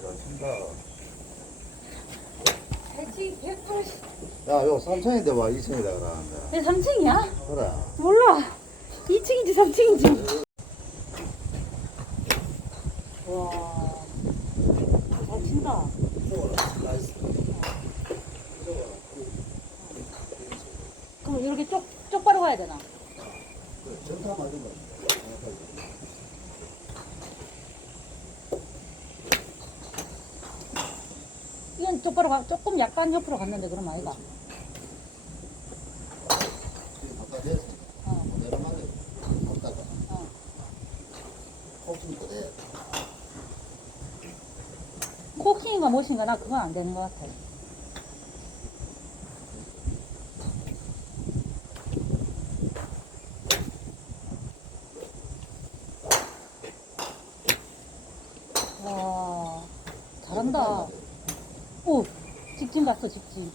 잘 친다. 대지 180. 야, 요 3층인데 와 2층이다 그러는데. 내 3층이야? 그래. 몰라. 2층인지 3층인지. 와. 잘 친다. 그럼 이렇게 쪽, 쪽바로 가야 되나? 전타 맞은 거. 쪽바로 가, 조금 약간 옆으로 갔는데 그럼 아이가. 지금 바깥에서 어, 어. 혹시 그래. 코킹인가 무엇인가 나 그건 안 되는 것 같아. 와, 잘한다. 오, 직진 갔어, 직진.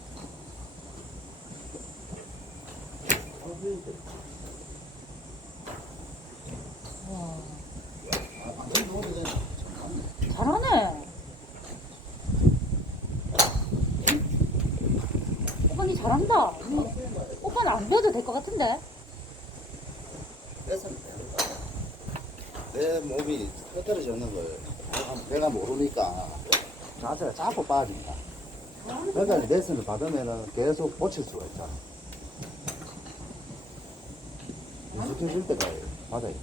잘하네. 오빠 니 잘한다. 오빠는 안 배워도 될 것 같은데? 내 몸이 흐트러졌는 걸 내가 모르니까 자세가 자꾸 빠진다. 그러니까 레슨을 받으면은 계속 고칠 수가 있잖아. 익숙해질 때까지 받아야 돼.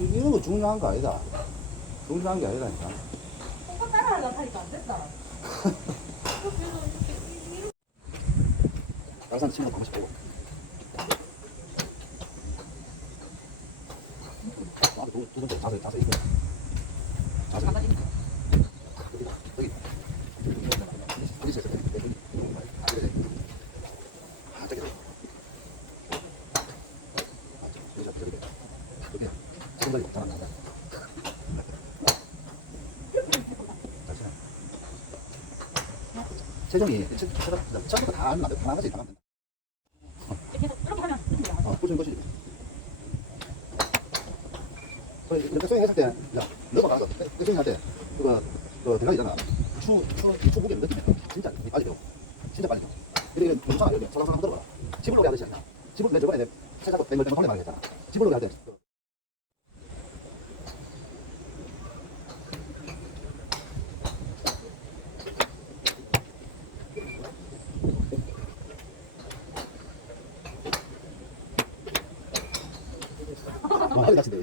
이- 이런 거 중요한 거 아니다. 중요한 게 아니라니까. 오빠 따라하려고 하니까 안 된다. 항상 친구 가고 싶고. 아, 두, 두 번째 자세, 자세. 여기, 여기. 여기. 아. 아. 아. 잘 치네. 세종이 첫- 첫- 처음부터 다 하면 안 돼. 다 하면 이렇게 하면. 어, 꾸준 것이. 그 이렇게 스윙 했을 때, 야, 넘어가서, 그 스윙 할 때, 그거, 그 대가리 있잖아. 추, 추, 추 무게 느끼면 진짜 빨리 배워. 진짜 빨리 배워. 이게 괜찮아, 여기. 서랑서랑 들어가. 집을 오게 하듯이 아니야. 집을 내 저번에 내 살짝 뱅글 뱅글 걸려 말했잖아. 집을 할 때. 많이 다치네.